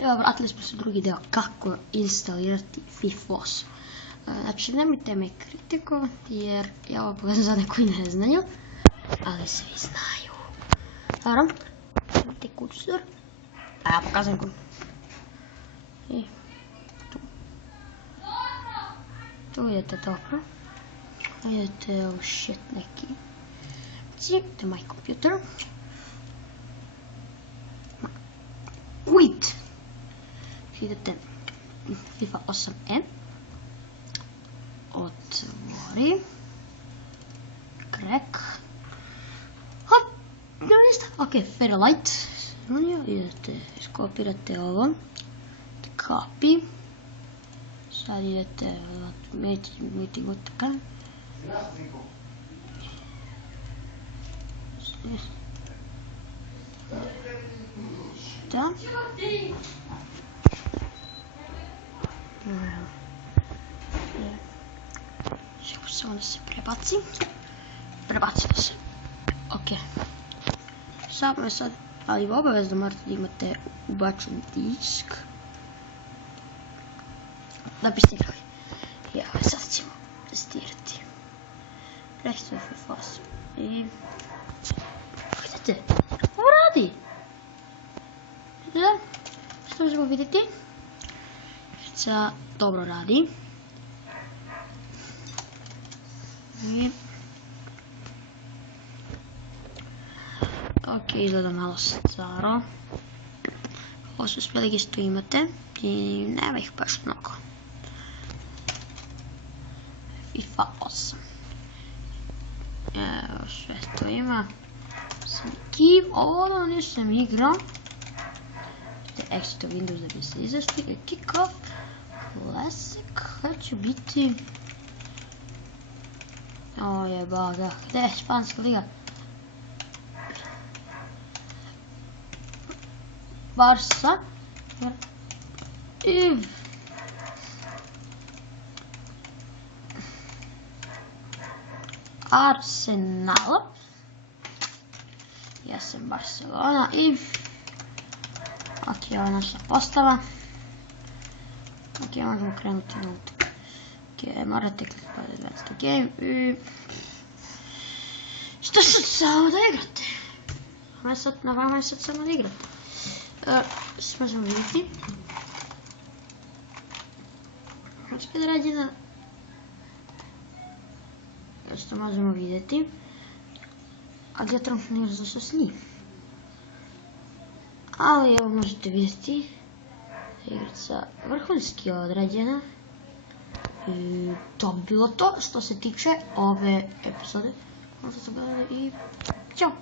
Evo, vratili smo se u drugi deo kako instalirati FIFOS. Znači, nemojte me kritikovati jer ja ovo pokazam za neko i ne znaju, ali svi znaju. Dobro, imate kursor, a ja pokazam kursor. I tu. Tu idete dobro. Idete u shit neki. To my computer. Wait! Idete FIFA 8e. Otvori. Crack. Hop! Nema ništa. Ok, Fairlight. Idete, skopirate ovo. Copy. Sad idete meeting utaka. Da. Čekaj samo da se prebaci. Prebacilo se. Ok. Samo je sad, ali obavezno morate da imate ubačen disk. Da biste igrali. Evo, sad ćemo testirati. Registruj FIFOS. I... vidite, ovo radi. Da, što možemo vidjeti? Igrica dobro radi. I... ok, izgleda malo staro. Ovo su sve lige što imate i nema ih baš mnogo. FIFA 8. Evo sve to ima. Ovo nisam igrao. Exit Windows da bi se izašli. Kick off. Classic. Kada će biti... o jeboga. Gdje je španska liga? Barca. I... Arsenal. Ja sam Barcelona i... ok, ovo je naša postava. Ok, možemo krenuti na utak. Ok, morate klikati game i... što sad samo da igrate? Na vama je sad samo da igrate. Što možemo vidjeti? Znači kada rađe na... što možemo vidjeti? A gdje trenutno nije zašto s njim. Ali evo možete vidjeti igrica vrhunski odrađena. I to bi bilo to što se tiče ove epizode. Možda se gledali i čao!